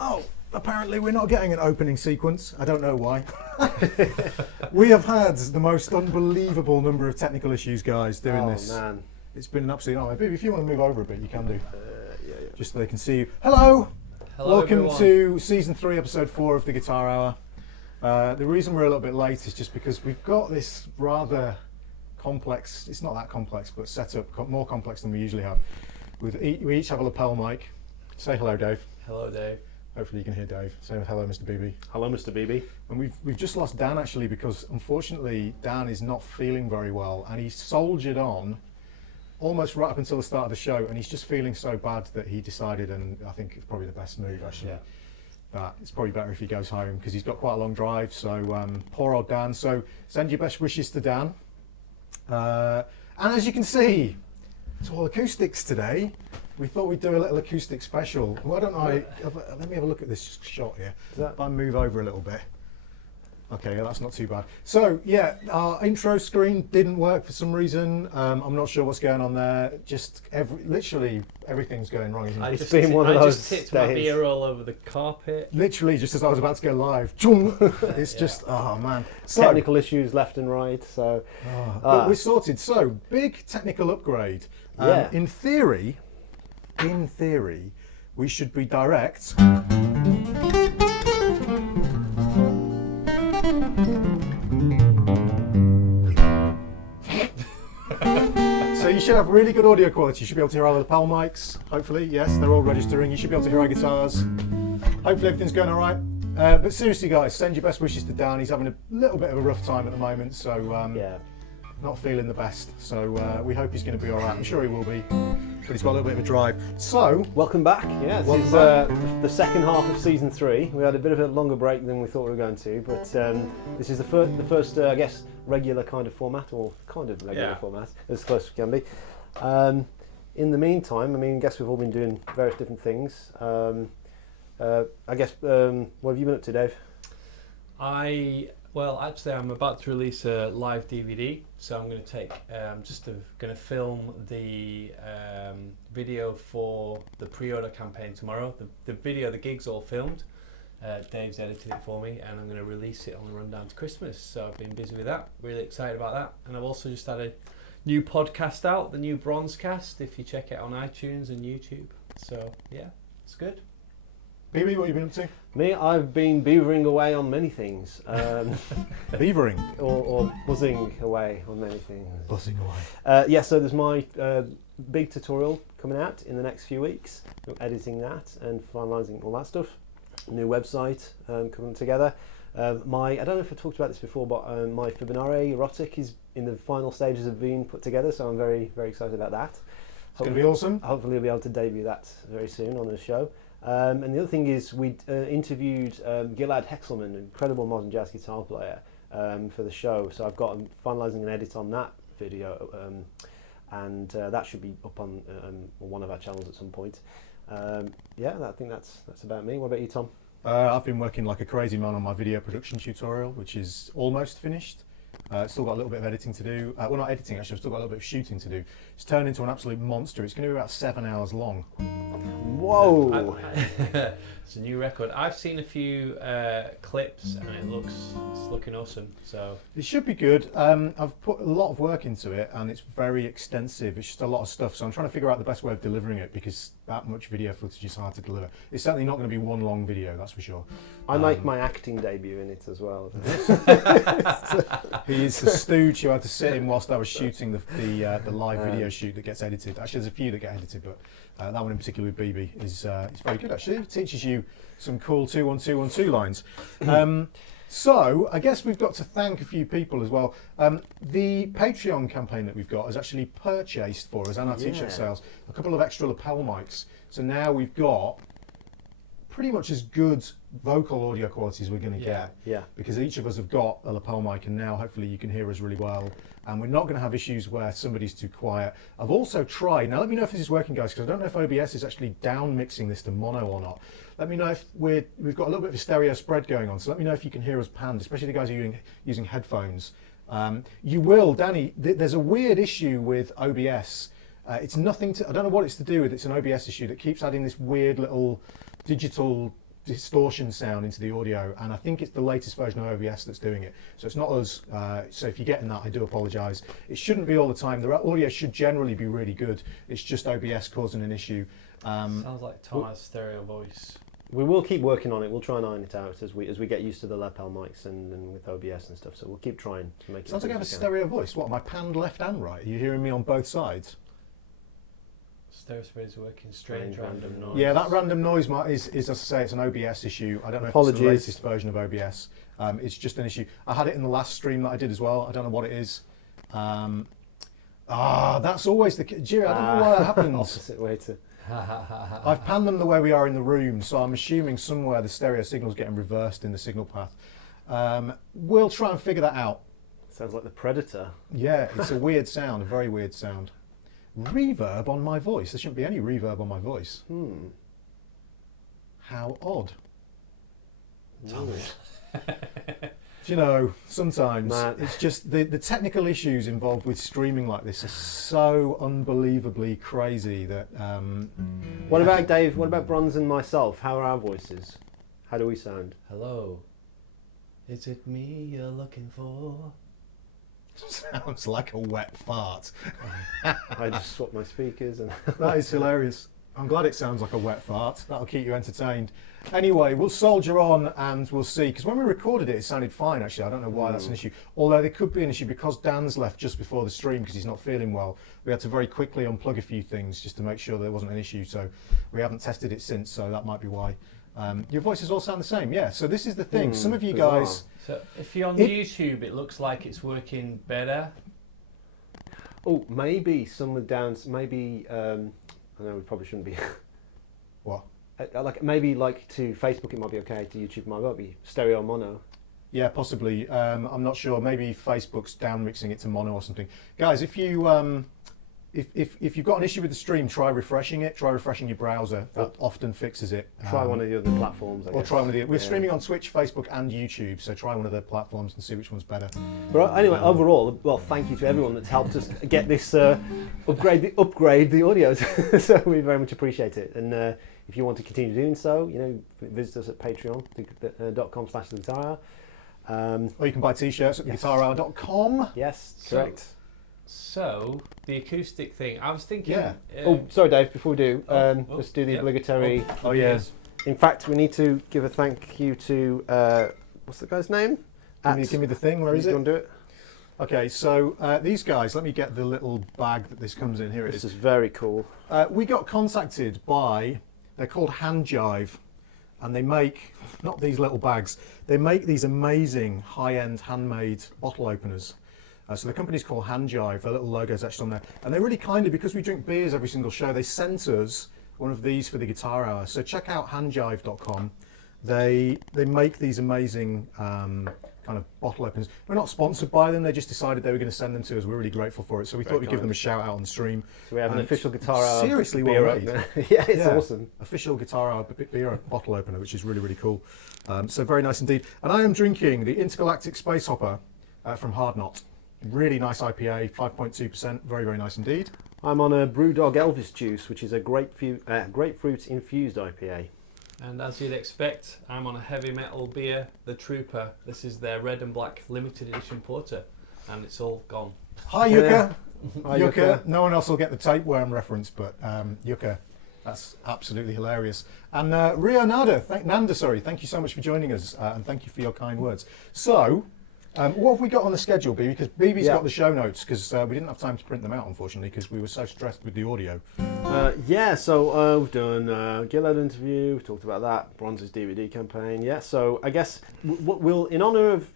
Oh, apparently we're not getting an opening sequence. I don't know why. We have had the most unbelievable number of technical issues, guys, doing this. Oh, man. It's been an absolute nightmare. Baby, if you want to move over a bit, you can do. Yeah. Just so they can see you. Hello! Hello, Welcome everyone. to Season 3, Episode 4 of the Guitar Hour. The reason we're a little bit late is just because we've got this rather complex, it's not that complex, but set up more complex than we usually have. We each have a lapel mic. Say hello, Dave. Hello, Dave. Hopefully you can hear Dave. Say hello, Mr. BB. Hello, Mr. BB. And we've just lost Dan, actually, because unfortunately Dan is not feeling very well, and he soldiered on almost right up until the start of the show, and he's just feeling so bad that he decided, and I think it's probably the best move, actually, that it's probably better if he goes home, because he's got quite a long drive. So poor old Dan. So send your best wishes to Dan. And as you can see, it's all acoustics today. We thought we'd do a little acoustic special. Why don't let me have a look at this shot here. If I move over a little bit. Okay, yeah, that's not too bad. So yeah, our intro screen didn't work for some reason. I'm not sure what's going on there. Just literally everything's going wrong, isn't it? It's been one of those I just tipped my days. beer all over the carpet. Literally, just as I was about to go live. It's just, oh man. So, Technical issues left and right. So but we're sorted. So, big technical upgrade. Yeah. In theory, we should be direct. So you should have really good audio quality. You should be able to hear our lapel mics, hopefully. Yes, they're all registering. You should be able to hear our guitars. Hopefully everything's going all right. But seriously, guys, send your best wishes to Dan. He's having a little bit of a rough time at the moment, so not feeling the best. So we hope he's going to be all right. I'm sure he will be, but he's got a little bit of a drive. So welcome back. Yeah, this is the second half of season 3. We had a bit of a longer break than we thought we were going to, but this is the first, I guess, regular kind of format, or kind of regular format, as close as we can be. In the meantime, I mean, I guess we've all been doing various different things. I guess, what have you been up to, Dave? Well, actually, I'm about to release a live DVD, so I'm going to take, going to film the video for the pre-order campaign tomorrow. The gig's all filmed. Dave's edited it for me, and I'm going to release it on the rundown to Christmas. So I've been busy with that. Really excited about that. And I've also just had a new podcast out, the new Bronze Cast. If you check it on iTunes and YouTube. So yeah, it's good. BB, what have you been up to? Me, I've been beavering away on many things. Beavering? Or buzzing away on many things. Buzzing away. So there's my big tutorial coming out in the next few weeks. I'm editing that and finalising all that stuff. New website coming together. I don't know if I talked about this before, but my Fibonacci Erotic is in the final stages of being put together, so I'm very, very excited about that. It's going to be awesome. Hopefully we'll be able to debut that very soon on the show. And the other thing is we interviewed Gilad Hexelman, an incredible modern jazz guitar player, for the show. So I've got finalising an edit on that video, and that should be up on one of our channels at some point. I think that's about me. What about you, Tom? I've been working like a crazy man on my video production tutorial, which is almost finished. Still got a little bit of editing to do. Well, not editing actually, I've still got a little bit of shooting to do. It's turned into an absolute monster. It's going to be about 7 hours long. Whoa! It's a new record. I've seen a few clips, and it's looking awesome. So it should be good. I've put a lot of work into it, and it's very extensive. It's just a lot of stuff. So I'm trying to figure out the best way of delivering it, because that much video footage is hard to deliver. It's certainly not going to be one long video, that's for sure. I make my acting debut in it as well. He is the stooge who had to sit in whilst I was shooting the live video shoot that gets edited. Actually, there's a few that get edited, but that one in particular with BB is very good. Actually, it teaches you some cool 2-1-2-1-2 lines. So I guess we've got to thank a few people as well. The Patreon campaign that we've got has actually purchased for us, and our t-shirt sales, a couple of extra lapel mics. So now we've got pretty much as good vocal audio quality as we're going to get. Yeah. Because each of us have got a lapel mic, and now hopefully you can hear us really well. And we're not going to have issues where somebody's too quiet. I've also tried, now let me know if this is working, guys, because I don't know if OBS is actually down mixing this to mono or not. Let me know if we've got a little bit of a stereo spread going on, so let me know if you can hear us panned, especially the guys who are using headphones. You will, Danny, there's a weird issue with OBS. It's nothing to, I don't know what it's to do with, it's an OBS issue that keeps adding this weird little digital distortion sound into the audio, and I think it's the latest version of OBS that's doing it. So it's not us. So if you're getting that, I do apologise. It shouldn't be all the time. The audio should generally be really good. It's just OBS causing an issue. Sounds like Tom has stereo voice. We will keep working on it. We'll try and iron it out as we get used to the lapel mics and with OBS and stuff. So we'll keep trying to make it. Sounds like I have a stereo voice. What, am I panned left and right? Are you hearing me on both sides? Stereo is working. Strange random noise. Yeah, that random noise is, as I say, it's an OBS issue. I don't know Apologies. if it's the latest version of OBS. It's just an issue. I had it in the last stream that I did as well. I don't know what it is. That's always the... Jerry, I don't know why that happens. Opposite way to... I've panned them the way we are in the room, so I'm assuming somewhere the stereo signal's getting reversed in the signal path. We'll try and figure that out. Sounds like the Predator. Yeah, it's a weird sound, a very weird sound. Reverb on my voice. There shouldn't be any reverb on my voice. How odd. You know, sometimes it's just the technical issues involved with streaming like this are so unbelievably crazy that... What about Dave? What about Bronze and myself? How are our voices? How do we sound? Hello. Is it me you're looking for? Sounds like a wet fart. I just swapped my speakers and... That is hilarious. I'm glad it sounds like a wet fart. That'll keep you entertained. Anyway, we'll soldier on and we'll see. Because when we recorded it sounded fine, actually. I don't know why that's an issue. Although there could be an issue because Dan's left just before the stream because he's not feeling well. We had to very quickly unplug a few things just to make sure there wasn't an issue. So we haven't tested it since, so that might be why. Your voices all sound the same, yeah. So this is the thing. Some of you bizarre. guys... So if you're on YouTube, it looks like it's working better. Oh, maybe some with downs. Maybe I know we probably shouldn't be. What? Like maybe like to Facebook it might be okay. To YouTube it might be stereo mono. Yeah, possibly. I'm not sure. Maybe Facebook's down mixing it to mono or something. Guys, if you if you've got an issue with the stream, try refreshing it. Try refreshing your browser. That often fixes it. Try one of the other platforms. I Or guess. try one of the. We're streaming on Twitch, Facebook, and YouTube. So try one of the platforms and see which one's better. But anyway, overall, well, thank you to everyone that's helped us get this upgrade the audio. So we very much appreciate it. And if you want to continue doing so, you know, visit us at patreon.com/theguitarhour. Or you can buy t-shirts at theguitarhour.com. Yes, correct. So the acoustic thing, I was thinking. Yeah. Oh, sorry, Dave. Before we do, let's do the yeah. obligatory. Oh yes. In fact, we need to give a thank you to what's the guy's name? Give me the thing. Where is Do it? you want to do it? Okay, so these guys. Let me get the little bag that this comes in. Here it This is. is very cool. We got contacted by. They're called Hand-jive, and they make not these little bags. They make these amazing high-end handmade bottle openers. So the company's called Hand-jive. Their little logo's etched on there, and they really kindly, because we drink beers every single show, they sent us one of these for the Guitar Hour. So check out handjive.com. They make these amazing kind of bottle openers. We're not sponsored by them. They just decided they were going to send them to us. We're really grateful for it. So we thought we'd give them a shout out on the stream. So we have an And official Guitar Hour seriously beer well made. opener. Yeah, it's awesome. Official Guitar Hour beer bottle opener, which is really, really cool. So very nice indeed. And I am drinking the Intergalactic Space Hopper from Hard Knot. Really nice IPA, 5.2%. Very, very nice indeed. I'm on a Brewdog Elvis Juice, which is a grapefruit infused IPA. And as you'd expect, I'm on a heavy metal beer, the Trooper. This is their red and black limited edition porter, and it's all gone. Hi, Yucca. Hi, Yucca. No one else will get the tapeworm reference, but Yucca. That's absolutely hilarious. And Rio Nanda, thank you so much for joining us, and thank you for your kind words. So, what have we got on the schedule, BB? Because BB's got the show notes, because we didn't have time to print them out, unfortunately, because we were so stressed with the audio. So we've done Gillard interview, we've talked about that, Bronze's DVD campaign, so I guess we'll, in honour of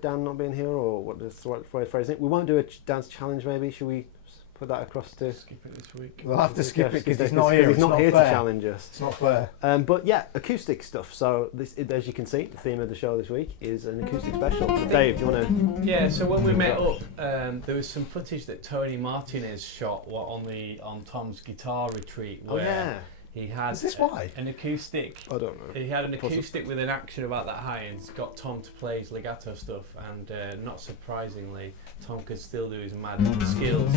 Dan not being here, or what is the right phrase, we won't do a dance challenge maybe, should we put that across to... Skip it this week. We'll have to skip it because he's not not here. He's not here to fair. challenge us. It's not fair. But yeah, acoustic stuff. So this, as you can see, the theme of the show this week is an acoustic special. So Dave, do you want to? Yeah. So when we met up, there was some footage that Tony Martinez shot on Tom's guitar retreat. Where He had Is this why? an acoustic. I don't know. He had an acoustic with an action about that high, and got Tom to play his legato stuff. And not surprisingly, Tom could still do his mad skills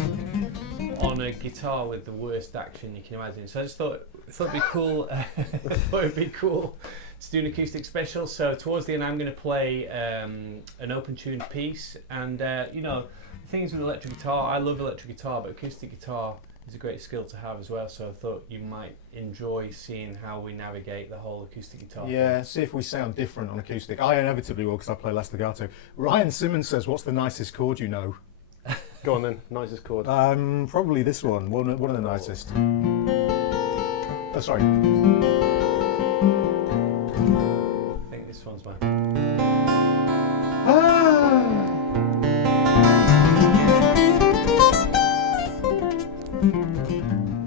on a guitar with the worst action you can imagine. So I just thought it'd be cool. I thought it'd be cool to do an acoustic special. So towards the end, I'm going to play an open tuned piece, and you know, things with electric guitar. I love electric guitar, but acoustic guitar is a great skill to have as well, so I thought you might enjoy seeing how we navigate the whole acoustic guitar. Yeah, see if we sound different on acoustic. I inevitably will because I play less legato. Ryan Simmons says, what's the nicest chord you know? Go on then, nicest chord. Probably this one, one of the nicest. Oh, sorry. I think this one's mine.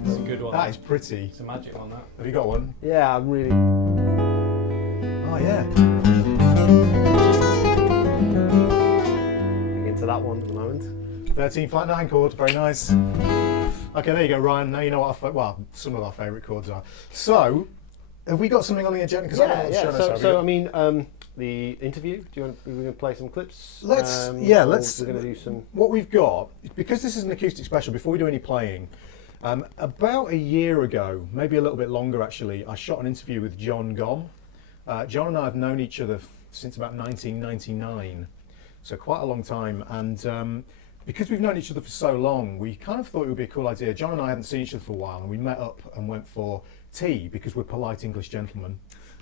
It's a good one. That is pretty. It's a magic one, that. Have you got one? Yeah, I'm really. Oh, yeah. Into that one at the moment. 13 flat 9 chord, very nice. Okay, there you go, Ryan. Now you know what some of our favourite chords are. So, have we got something on the agenda? So I mean, the interview. We're going to play some clips. Let's. We're going to do some. What we've got, because this is an acoustic special. Before we do any playing, about a year ago, maybe a little bit longer actually, I shot an interview with John Gomm. John and I have known each other since about 1999, so quite a long time. And because we've known each other for so long, we kind of thought it would be a cool idea. John and I hadn't seen each other for a while, and we met up and went for tea because we're polite English gentlemen.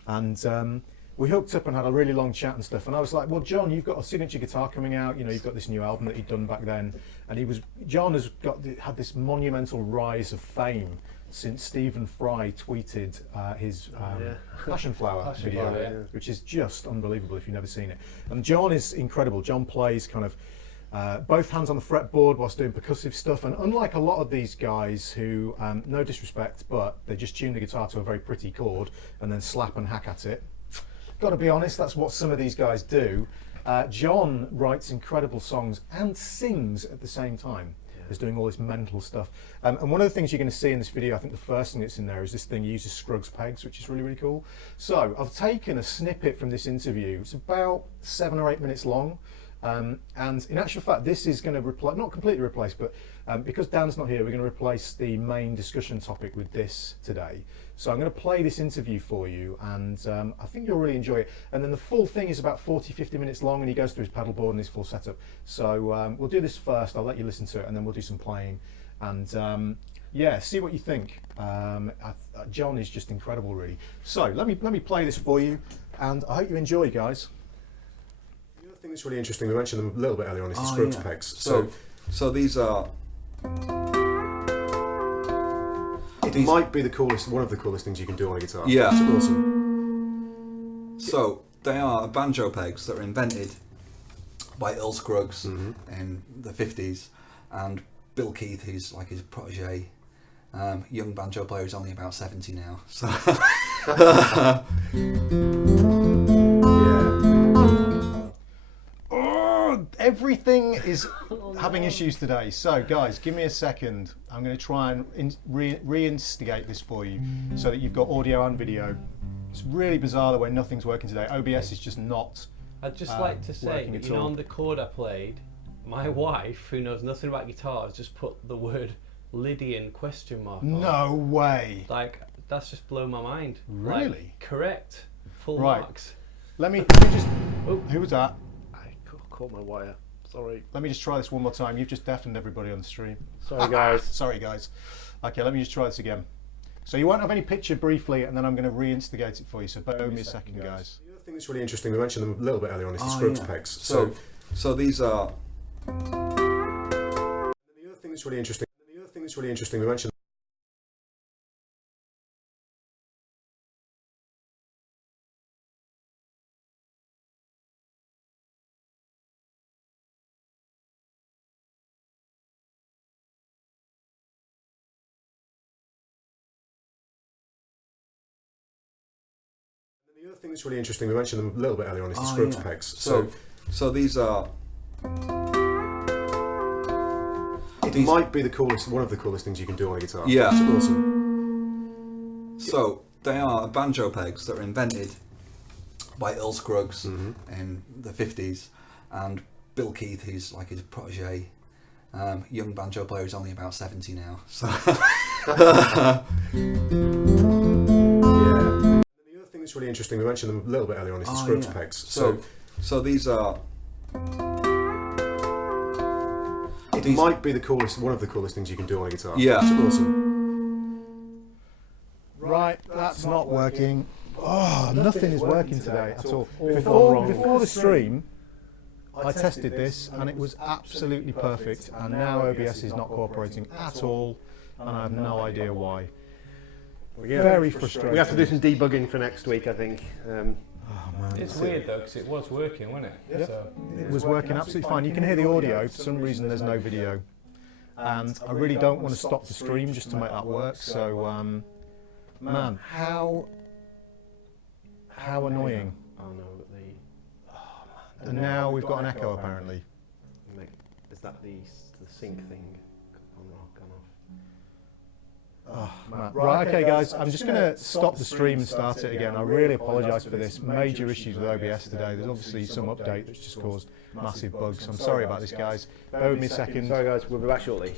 And we hooked up and had a really long chat and stuff. And I was like, well, John, you've got a signature guitar coming out. You know, you've got this new album that he'd done back then. And John has had this monumental rise of fame since Stephen Fry tweeted his Passion Flower video, which is just unbelievable if you've never seen it. And John is incredible. John plays kind of both hands on the fretboard whilst doing percussive stuff, and unlike a lot of these guys who, no disrespect, but they just tune the guitar to a very pretty chord and then slap and hack at it. Got to be honest, that's what some of these guys do. John writes incredible songs and sings at the same time. Is doing all this mental stuff. And one of the things you're going to see in this video, I think the first thing that's in there is this thing uses Scruggs pegs, which is really, really cool. So I've taken a snippet from this interview. It's about 7 or 8 minutes long. And in actual fact, this is going to replace, not completely replace, but because Dan's not here, we're going to replace the main discussion topic with this today. So I'm going to play this interview for you, and I think you'll really enjoy it. And then the full thing is about 40-50 minutes long, and he goes through his pedal board and his full setup. So we'll do this first, I'll let you listen to it, and then we'll do some playing. And yeah, see what you think. John is just incredible, really. So let me play this for you, and I hope you enjoy, guys. The other thing that's really interesting, we mentioned them a little bit earlier on, is the Scruggs pegs. So these are. It might be the coolest, one of the coolest things you can do on a guitar. Yeah. It's awesome. So they are banjo pegs that were invented by Earl Scruggs in the 50s, and Bill Keith, who's like his protege, young banjo player, who's only about 70 now. So Everything is having issues today. So guys, give me a second. I'm going to try and reinstigate this for you so that you've got audio and video. It's really bizarre the way nothing's working today. OBS is just not I'd just like to say, you know, on the chord I played, my wife, who knows nothing about guitars, just put the word Lydian question mark on. No way. Like, that's just blown my mind. Really? Like, correct. Full Right. marks. Let me just... Oh, who was that? I caught my wire. Sorry. Let me just try this one more time. You've just deafened everybody on the stream. Sorry, guys. Sorry, guys. Okay, let me just try this again. So you won't have any picture briefly, and then I'm going to reinstigate it for you. So bear with me a second, guys. The other thing that's really interesting, we mentioned them a little bit earlier on, is the Scruggs pegs. So these are. The other thing that's really interesting, we mentioned. The other thing that's really interesting, we mentioned them a little bit earlier on, is the Scruggs pegs. So these are. It might be the coolest, one of the coolest things you can do on a guitar. Yeah. It's awesome. So they are banjo pegs that were invented by Earl Scruggs in the 50s, and Bill Keith, who's like his protege, young banjo player, who's only about 70 now. So Yeah. The other thing that's really interesting, we mentioned them a little bit earlier on, is the Scruggs pegs. So these are. It might be the coolest, one of the coolest things you can do on a guitar. Yeah. It's awesome. Right, that's not working. Oh, nothing is working today at all. wrong. Before the stream, I tested this and it was absolutely perfect, and now OBS is not cooperating at all, and I have no idea why. Very frustrating. We have to do some debugging for next week, I think. Oh, man. It's weird though, because it was working, wasn't it? Yeah. So, It was working absolutely fine. You can hear the audio. For some reason, there's no video, and I really don't want to stop the stream just to make that work. So, man, how annoying! Oh no, And now we've got an echo apparently. is that the sync thing gone off? Oh, man. Right, okay, guys. I'm just going to stop the stream and start it again. I really apologise for this. Major issues with OBS today. There's obviously some update that's just caused massive bugs. I'm sorry about this, guys. Bear with me a second. Sorry guys, we'll be back shortly.